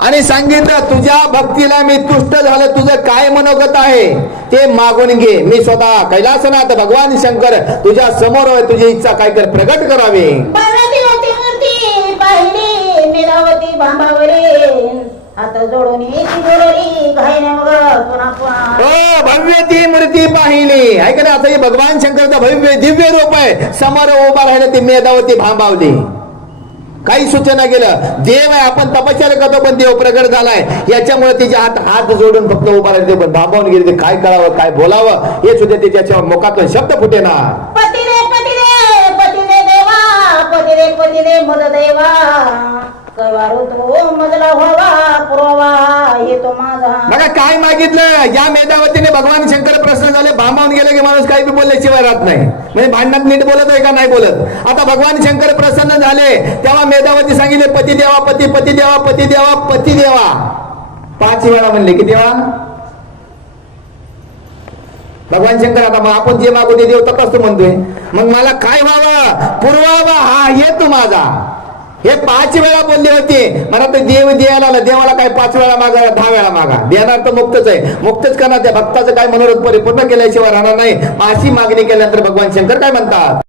आणि सांगितलं तुझ्या भक्तीला मी तुष्ट झालं, तुझं काय मनोगत आहे ते मागून घे, मी स्वतः कैलासनाथ भगवान शंकर तुझ्या समोर आहे, तुझी इच्छा काय कर प्रगट करावी. पार्वती होती मूर्ती पाहिली मिलावती भांबावरी, हात जोडून जोडली घाईने मग पुन्हा पुन्हा भव्य ती मूर्ती पाहिली ऐक ना, आता हे भगवान शंकरचं भव्य दिव्य रूप आहे, समोर उभा राहिलं ती मेधावती भांबावली. काही सूचना केलं, देव आहे आपण तपश्चर्या करतो पण देव प्रगट झालाय, याच्यामुळे तिच्या हात जोडून फक्त उभा राहिले पण भांबावून गेले. काय करावं काय बोलावं हे सुद्धा त्याच्या मुखातून शब्द फुटे ना. पती रे पती रे पती रे देवा, पती रे मद देवा, कवारू तो मजला व्हावा पुरावा हे तो माझा. बघा काय मागितलं, या मेधावतीने भगवान शंकर प्रसन्न झाले, भांबावून गेले की माणूस काही बी बोलल्याशिवाय राहत नाही. म्हणजे भांडणात नीट बोलत आहे का नाही बोलत. आता भगवान शंकर प्रसन्न झाले तेव्हा मेधावती सांगितले पती देवा पती पती देवा पती देवा पती देवा 5 वेळा म्हणले. किती वेळा भगवान शंकर, आता मग आपण जे मागू ते देव तसाच तू म्हणतोय, मग मला काय व्हावं पुरवावा हा हे तू माझा, हे 5 वेळा बोलले होते. मला तर देव द्यायला आला, देवाला काय 5 वेळा मागा 10 वेळा मागा, देणार तर मुक्तच आहे, मुक्तच करणार. त्या भक्ताचं काय मनोरथ परिपूर्ण केल्याशिवाय राहणार नाही. अशी मागणी केल्यानंतर भगवान शंकर काय म्हणतात,